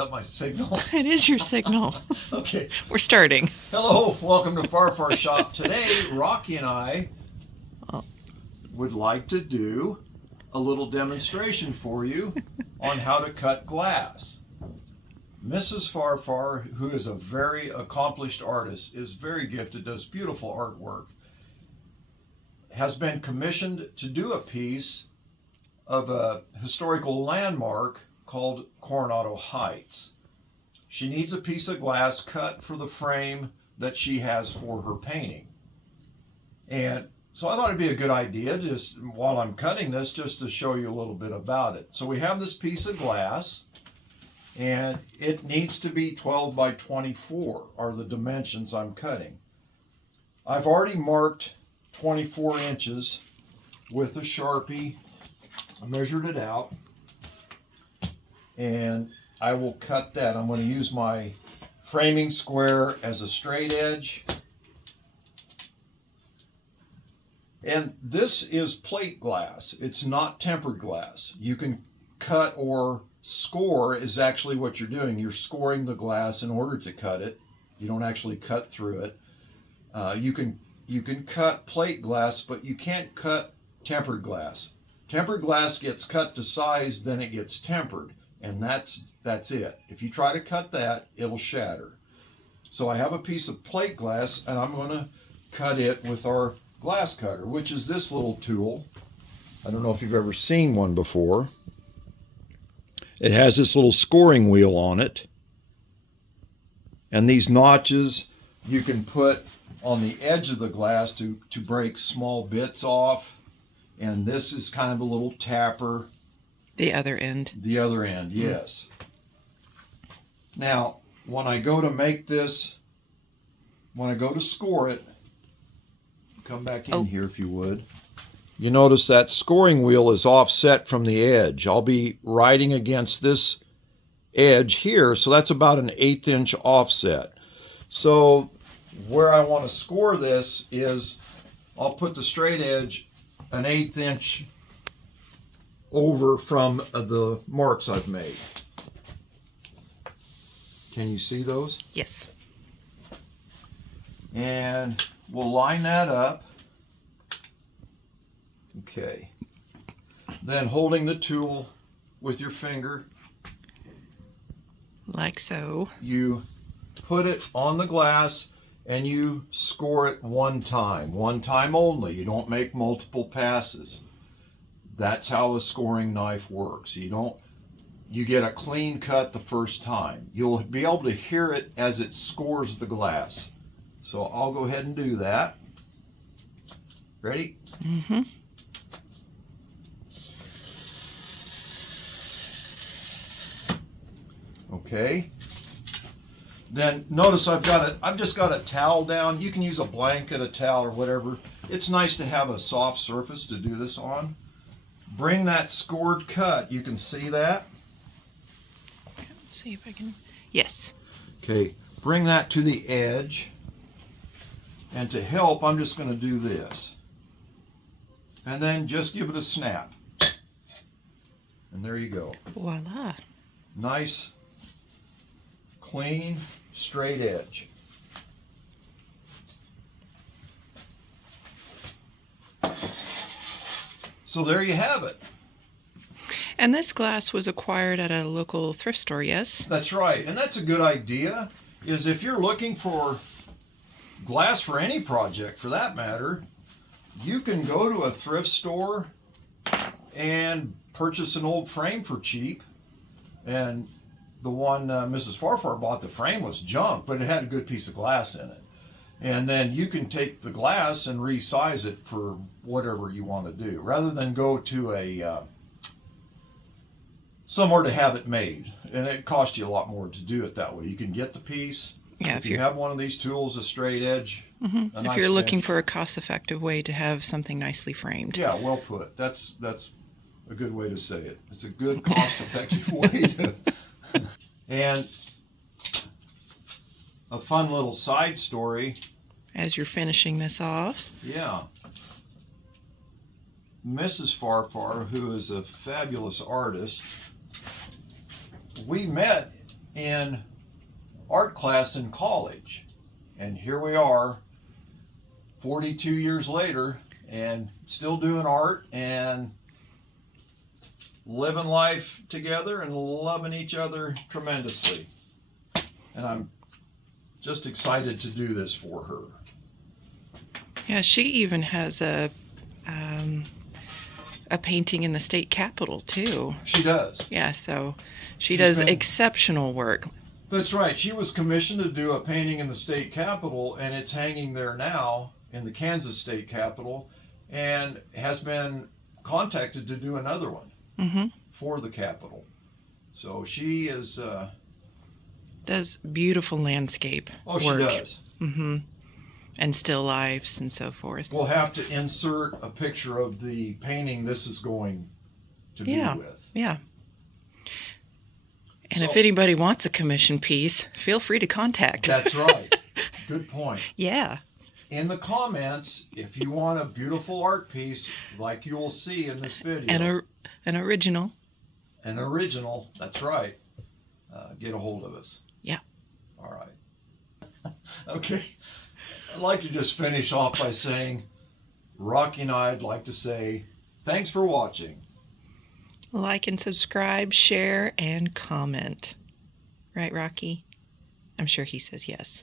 that my signal? It is your signal. Okay. We're starting. Hello, welcome to FarFar Shop. Today, Rocky and I would like to do a little demonstration for you on how to cut glass. Mrs. FarFar, who is a very accomplished artist, is very gifted, does beautiful artwork, has been commissioned to do a piece of a historical landmark called Coronado Heights. She needs a piece of glass cut for the frame that she has for her painting. And so I thought it'd be a good idea, just while I'm cutting this, just to show you a little bit about it. So we have this piece of glass, and it needs to be 12 by 24 are the dimensions I'm cutting. I've already marked 24 inches with a Sharpie. I measured it out, and I will cut that. I'm going to use my framing square as a straight edge. And this is plate glass. It's not tempered glass. You can cut or score is actually what you're doing. You're scoring the glass in order to cut it. You don't actually cut through it. You can cut plate glass, but you can't cut tempered glass. Tempered glass gets cut to size, then it gets tempered, and that's it. If you try to cut that, it'll shatter. So I have a piece of plate glass, and I'm going to cut it with our glass cutter, which is this little tool. I don't know if you've ever seen one before. It has this little scoring wheel on it, and these notches you can put on the edge of the glass to break small bits off, and this is kind of a little tapper. The other end. The other end, yes. Now, when I go to make this, when I go to score it, come back in here if you would. You notice that scoring wheel is offset from the edge. I'll be writing against this edge here, so that's about an 1/8 inch offset. So where I want to score this is I'll put the straight edge an 1/8 inch over from the marks I've made. Can you see those? Yes. And we'll line that up. Okay. Then holding the tool with your finger, Like so. you put it on the glass and you score it one time only. You don't make multiple passes. That's how a scoring knife works. You get a clean cut the first time. You'll be able to hear it as it scores the glass. So I'll go ahead and do that. Ready? Mm-hmm. Okay. Then notice I've just got a towel down. You can use a blanket, a towel, or whatever. It's nice to have a soft surface to do this on. Bring that scored cut. You can see that? Let's see if I can. Yes. Okay. Bring that to the edge. And to help, I'm just going to do this. And then just give it a snap. And there you go. Voila. Nice, clean, straight edge. So there you have it. And this glass was acquired at a local thrift store, yes? That's right. And that's a good idea, is if you're looking for glass for any project for that matter, you can go to a thrift store and purchase an old frame for cheap. And the one Mrs. FarFar bought, the frame was junk, but it had a good piece of glass in it. And then you can take the glass and resize it for whatever you want to do, rather than go to a somewhere to have it made. And it costs you a lot more to do it that way. You can get the piece. Yeah, if you have one of these tools, a straight edge. Mm-hmm. A If nice you're looking edge. for a cost-effective way to have something nicely framed. Yeah, well put. That's a good way to say it. It's a good cost-effective way to. And a fun little side story. As you're finishing this off. Yeah. Mrs. FarFar, who is a fabulous artist, we met in art class in college. And here we are 42 years later and still doing art and living life together and loving each other tremendously. And I'm just excited to do this for her. Yeah, she even has a painting in the state capitol too. She does. Yeah, so She's does been- exceptional work. That's right. She was commissioned to do a painting in the state capitol, and it's hanging there now in the Kansas state capitol, and has been contacted to do another one Mm-hmm. for the capitol. So she is. Does beautiful landscape Oh, work. she does. Mm-hmm. And still lifes and so forth. We'll have to insert a picture of the painting this is going to be with. Yeah. And So- if anybody wants a commission piece, feel free to contact. That's right. Good point. Yeah. In the comments, if you want a beautiful art piece like you will see in this video, And an original. an original, that's right, get a hold of us. Yeah. All right. Okay. I'd like to just finish off by saying, Rocky and I'd like to say, thanks for watching. Like and subscribe, share, and comment. Right, Rocky? I'm sure he says yes.